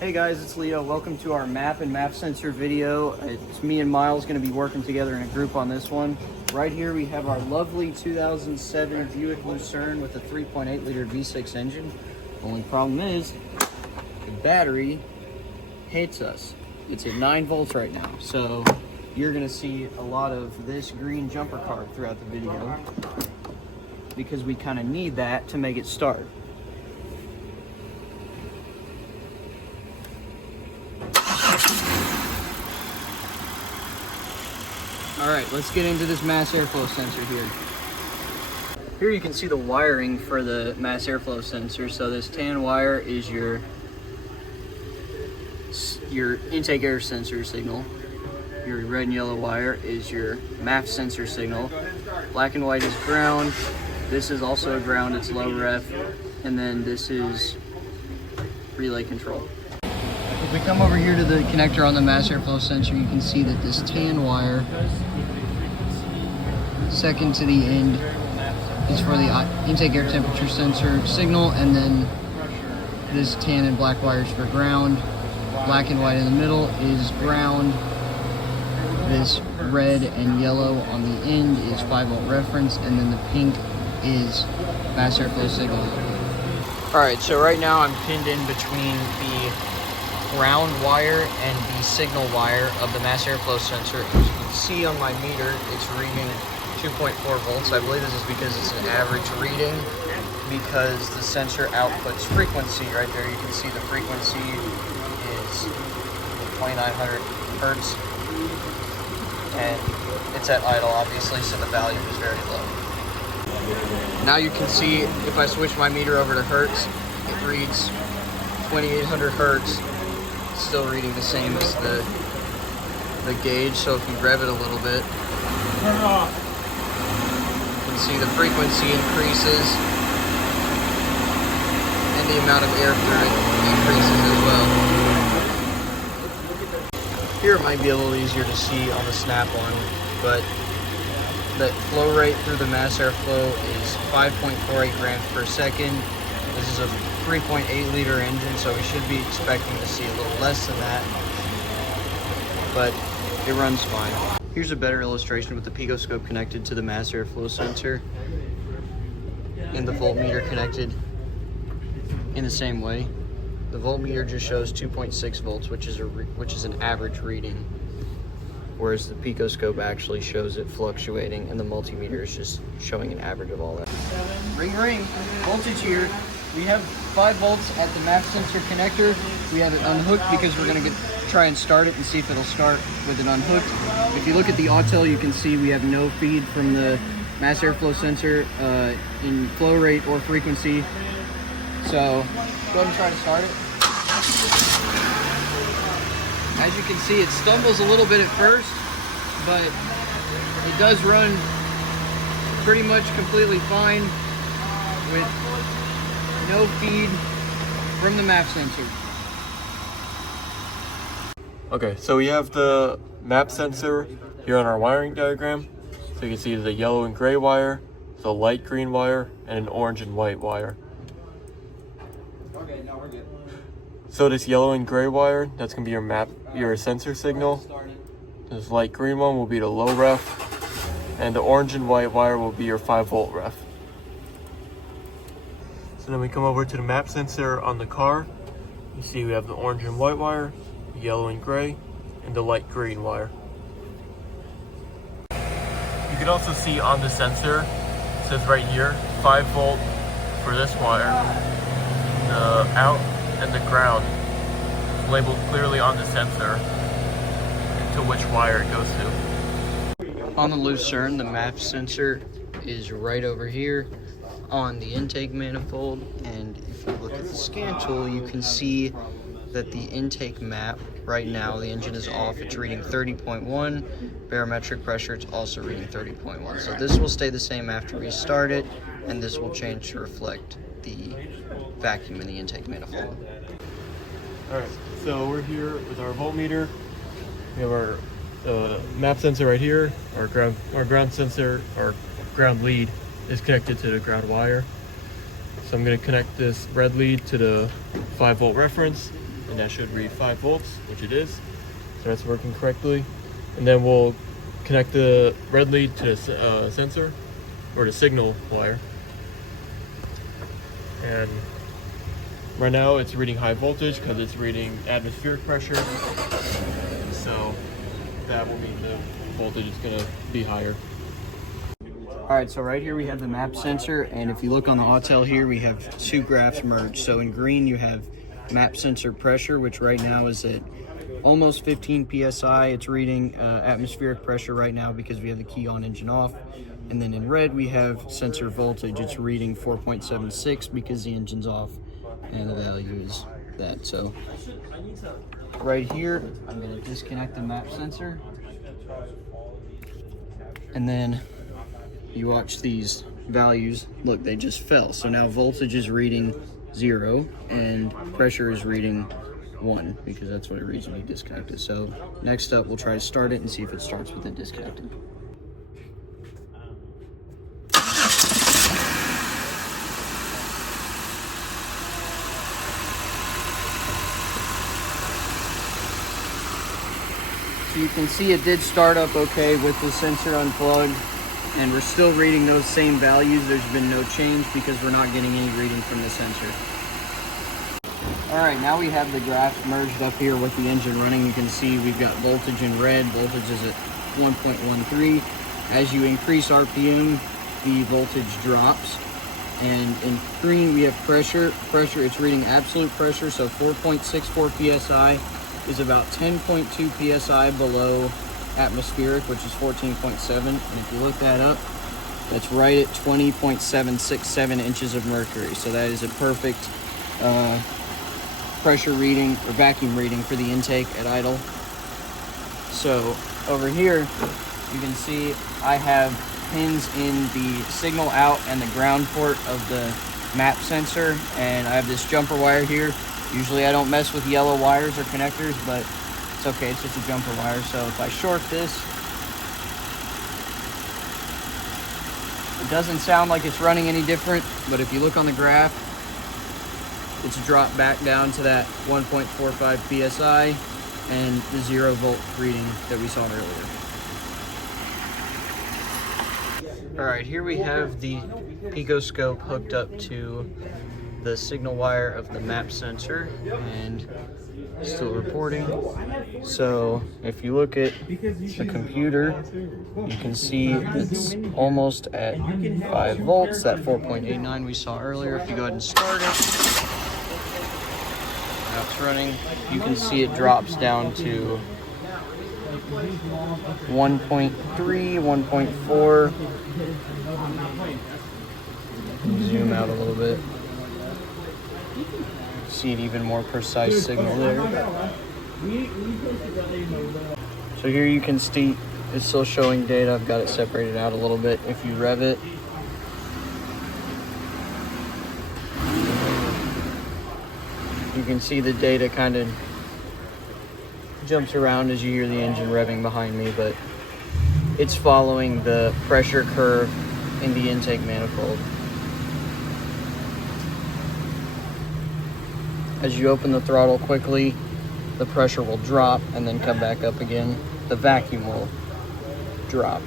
Hey guys, it's Leo. Welcome to our MAP and MAF sensor video. It's me and Miles going to be working together in a group on this one. Right here we have our lovely 2007 Buick Lucerne with a 3.8 liter V6 engine. Only problem is the battery hates us. It's at 9 volts right now. So you're going to see a lot of this green jumper card throughout the video because we kind of need that to make it start. All right, let's get into this mass airflow sensor here. Here you can see the wiring for the mass airflow sensor. So this tan wire is your intake air sensor signal. Your red and yellow wire is your MAF sensor signal. Black and white is ground. This is also a ground, it's low ref. And then this is relay control. If we come over here to the connector on the mass airflow sensor, you can see that this tan wire, second to the end, is for the intake air temperature sensor signal, and then this tan and black wires for ground. Black and white in the middle is ground. This red and yellow on the end is 5 volt reference, and then the pink is mass airflow signal. Alright, so right now I'm pinned in between the ground wire and the signal wire of the mass airflow sensor. As you can see on my meter, it's reading 2.4 volts. I believe this is because it's an average reading, because the sensor outputs frequency. Right there you can see the frequency is 2900 hertz, and it's at idle obviously, so the value is very low. Now you can see if I switch my meter over to hertz, it reads 2800 hertz. Still reading the same as the gauge. So if you rev it a little bit, turn it off. You can see the frequency increases and the amount of air through it increases as well. Here it might be a little easier to see on the snap-on, but the flow rate through the mass airflow is 5.48 grams per second. This is a 3.8 liter engine, so we should be expecting to see a little less than that, but it runs fine. Here's a better illustration with the picoscope connected to the mass airflow sensor and the voltmeter connected in the same way. The voltmeter just shows 2.6 volts, which is an average reading, whereas the picoscope actually shows it fluctuating, and the multimeter is just showing an average of all that. Ring ring, voltage here. We have 5 volts at the MAP sensor connector. We have it unhooked because we're going to try and start it and see if it'll start with it unhooked. If you look at the AUT, you can see we have no feed from the mass airflow sensor in flow rate or frequency. So go ahead and try to start it. As you can see, it stumbles a little bit at first, but it does run pretty much completely fine with no feed from the MAP sensor. Okay, so we have the MAP sensor here on our wiring diagram. So you can see the yellow and gray wire, the light green wire, and an orange and white wire. Okay, now we're good. So this yellow and gray wire, that's gonna be your sensor signal. This light green one will be the low ref, and the orange and white wire will be your 5 volt ref. So then we come over to the MAP sensor on the car. You see we have the orange and white wire, the yellow and gray, and the light green wire. You can also see on the sensor, it says right here, 5 volt for this wire. The out and the ground is labeled clearly on the sensor to which wire it goes to. On the Lucerne, the MAP sensor is right over here on the intake manifold, and if you look at the scan tool, you can see that the intake map right now, the engine is off, it's reading 30.1, barometric pressure, it's also reading 30.1. So this will stay the same after we start it, and this will change to reflect the vacuum in the intake manifold. Alright, so we're here with our voltmeter. We have our MAP sensor right here, our ground sensor, our ground lead is connected to the ground wire. So I'm going to connect this red lead to the 5 volt reference, and that should read 5 volts, which it is. So that's working correctly. And then we'll connect the red lead to the sensor, or the signal wire. And right now it's reading high voltage because it's reading atmospheric pressure. So that will mean the voltage is going to be higher. Alright, so right here we have the MAP sensor, and if you look on the Autel here, we have two graphs merged. So in green you have MAP sensor pressure, which right now is at almost 15 psi. It's reading atmospheric pressure right now because we have the key on, engine off. And then in red we have sensor voltage. It's reading 4.76 because the engine's off, and the value is that. So right here I'm going to disconnect the MAP sensor, and then you watch these values. Look, they just fell. So now voltage is reading 0 and pressure is reading 1 because that's what it reads when you disconnect it. So next up, we'll try to start it and see if it starts with it disconnected. So you can see it did start up okay with the sensor unplugged, and we're still reading those same values. There's been no change because we're not getting any reading from the sensor. Alright, now we have the graphs merged up here with the engine running. You can see we've got voltage in red. Voltage is at 1.13. As you increase RPM, the voltage drops. And in green we have pressure. It's reading absolute pressure, so 4.64 psi is about 10.2 psi below atmospheric, which is 14.7. And if you look that up, that's right at 20.767 inches of mercury. So that is a perfect pressure reading or vacuum reading for the intake at idle. So over here you can see I have pins in the signal out and the ground port of the MAP sensor, and I have this jumper wire here. Usually I don't mess with yellow wires or connectors, but it's okay, it's just a jumper wire. So if I short this, it doesn't sound like it's running any different, but if you look on the graph, it's dropped back down to that 1.45 psi and the 0 volt reading that we saw earlier. Alright, here we have the picoscope hooked up to the signal wire of the MAP sensor, and still reporting. So if you look at the computer, you can see it's almost at 5 volts, that 4.89 we saw earlier. If you go ahead and start it, now it's running, you can see it drops down to 1.3, 1.4. Zoom out a little bit. See an even more precise signal there. So here you can see it's still showing data. I've got it separated out a little bit. If you rev it, you can see the data kind of jumps around as you hear the engine revving behind me, but it's following the pressure curve in the intake manifold. As you open the throttle quickly, the pressure will drop and then come back up again. The vacuum will drop.